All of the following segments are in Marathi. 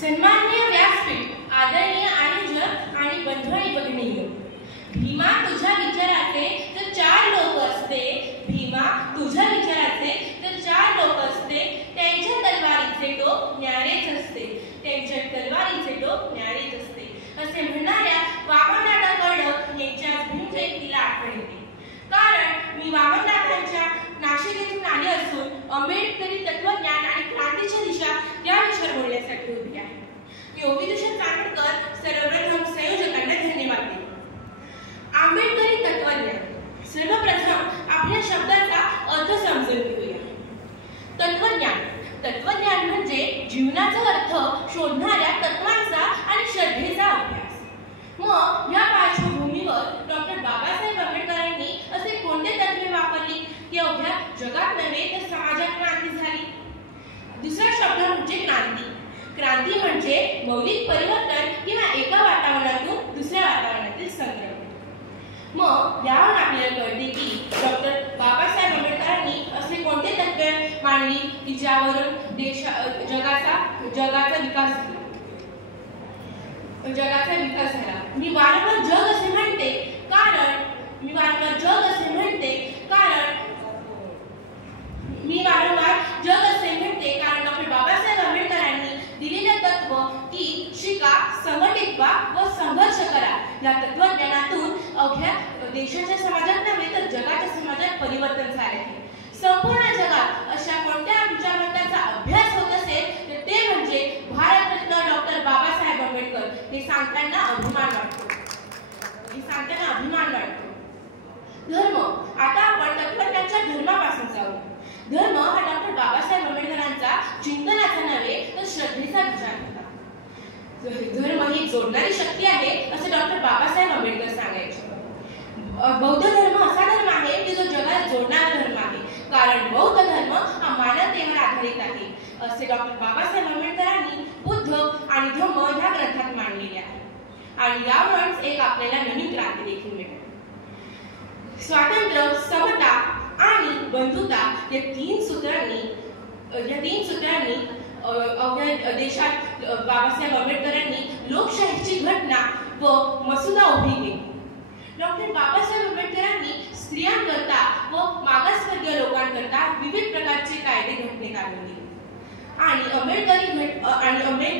सन्माननीय व्यासपीठ, आदरणीय आणि जन आणि बंधू आणि भगिनींनो, भीमा तुझ्या विचाराचे जर चार लोक असते, भीमा तुझ्या विचाराचे जर चार लोक असते, त्यांच्या तलवारीचे टोक न्यारेच असते, त्यांच्या तलवारीचे टोक न्यारेच असते असे म्हणणाऱ्या वामनदादा कर्डक यांच्या भीमजयंतीला आठवण येते. कारण मी वामनदादांच्या नाशिक येथून आले असून आंबेडकरी तत्वज्ञान आणि क्रांतीची दिशा या विषयावर बोलण्यासाठी उभी आहे. मी ओबीदूषण चांदोडकर सर्वप्रथम संयोजकांना धन्यवाद देतो. आंबेडकरी तत्वज्ञान, सर्वप्रथम आपल्या शब्दाचा अर्थ समजून घेऊया. तत्वज्ञान म्हणजे जीवनाचा अर्थ शोधणाऱ्या तत्वांचा आणि श्रद्धेचा अभ्यास. मग या पार्श्वभूमीवर डॉक्टर बाबासाहेब आंबेडकरांनी असे कोणते तत्त्वे वापरली की अवघ्या जगात नव्हे तर समाजात क्रांती झाली? दुसरा शब्द म्हणजे क्रांती. क्रांती म्हणजे मौलिक परिवर्तन किंवा एका वातावरणातून दुसऱ्या वातावरणातील संक्रमण. मग यावरून आपल्याला कळते की डॉक्टर बाबासाहेब आंबेडकरांनी असे कोणते तत्त्वे मांडली की ज्यावरून जगाचा विकास झाला. मी वारंवार जग असे म्हणते कारण डॉक्टर बाबासाहेब आंबेडकरांनी दिलेले तत्व की शिका, संघटित व्हा व संघर्ष करा या तत्वज्ञानातून अवघ्या देशाच्या समाजात नव्हे तर जगाच्या समाजात परिवर्तन झाले आहे. संपूर्ण जगात अशा कोणत्या विचारवंतांचा अभ्यास होत असेल तर ते म्हणजे भारतरत्न डॉक्टर बाबासाहेब आंबेडकर. हे सांगताना अभिमान वाटतो. धर्म. आता आपण तत्वज्ञानाच्या धर्मापासून जाऊ. धर्म हा डॉक्टर बाबासाहेब आंबेडकरांचा चिंतनाचा नव्हे तर श्रद्धेचा विचार होता. धर्म ही जोडणारी शक्ती आहे असे डॉक्टर बाबासाहेब आंबेडकर सांगायचे. बौद्ध धर्म असा धर्म आहे की जो जगाला जोडणारा धर्म आहे, कारण बौद्ध धर्म हा मानवतेवर आधारित आहे असे डॉक्टर बाबासाहेब आंबेडकरांनी बुद्ध आणि धम्म या ग्रंथात मांडलेले आहे. आणि यावरूनच एक आपल्याला नवीन क्रांती देखील मिळते. स्वातंत्र्य, समता आणि बंधुता या तीन सूत्रांनी अवघ्या देशात बाबासाहेब आंबेडकरांनी लोकशाहीची घटना व मसुदा उभी केली. डॉक्टर बाबासाहेब आंबेडकरांनी स्त्रियांकरता व मागासवर्गीय लोकांकरता विविध प्रकारचे कायदे घटनेत आणून दिले. आणि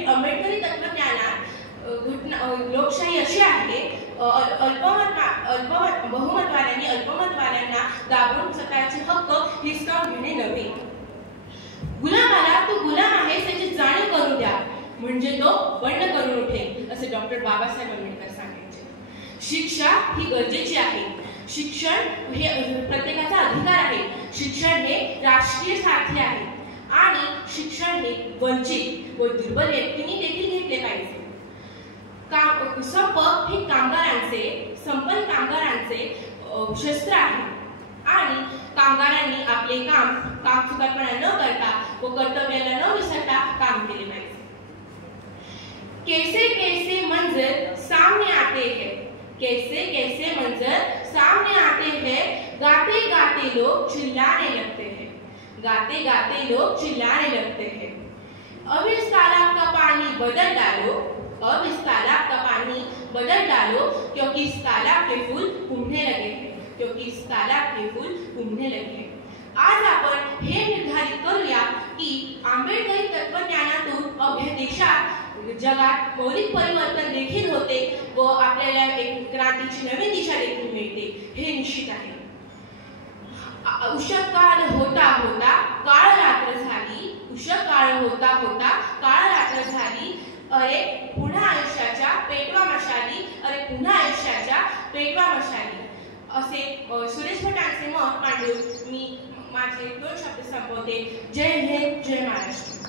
आंबेडकरी तत्वज्ञानात लोकशाही अशी आहे, बहुमतवाल्यांनी अल्पमतवाल्यांना दाबून स्वतःचे हक्क हिसकावून घेणे नव्हे. गुलामाला तू गुलाम आहेस याची जाणीव करून द्या म्हणजे तो बंड करून उठेल असे डॉक्टर बाबासाहेब आंबेडकर सांगायचे. शिक्षा ही गरजेची आहे. शिक्षण हे प्रत्येकाचा अधिकार आहे. शिक्षण हे राष्ट्रीय सारखे आहे आणि शिक्षण हे वंचित व दुर्बल व्यक्तींनी देखील घेतले पाहिजे. संप हे संपन्न कामगारांचे शस्त्र आहे आणि कामगारांनी आपले काम चुकारपणा न करता व कर्तव्याला न विसरता काम केले पाहिजे. कैसे कैसे मंजर सामने आते हैं, कैसे कैसे मंजर सामने आते हैं, गाते गाते लोग चिल्लाने लगते हैं, गाते गाते लोग चिल्लाने लगते हैं. अब इस तालाब का पानी बदल डालो, क्योंकि इस तालाब के फूल उमड़ने लगे हैं. आज आपण हे निर्धारित करूया की आंबेडकरी तत्वज्ञानातून अवघ्या देशात जगात मौलिक परिवर्तन देखील होते व आपल्याला एक क्रांतीची नवीन दिशा देखील मिळते हे निश्चित आहे. उषःकाळ होता होता काळ रात्र झाली, अरे पुन्हा आयुष्याच्या पेटवा मशाली असे सुरेश भटांचे मत मांडून मी माझे 2 शब्द संपवते. जय हिंद, जय महाराष्ट्र.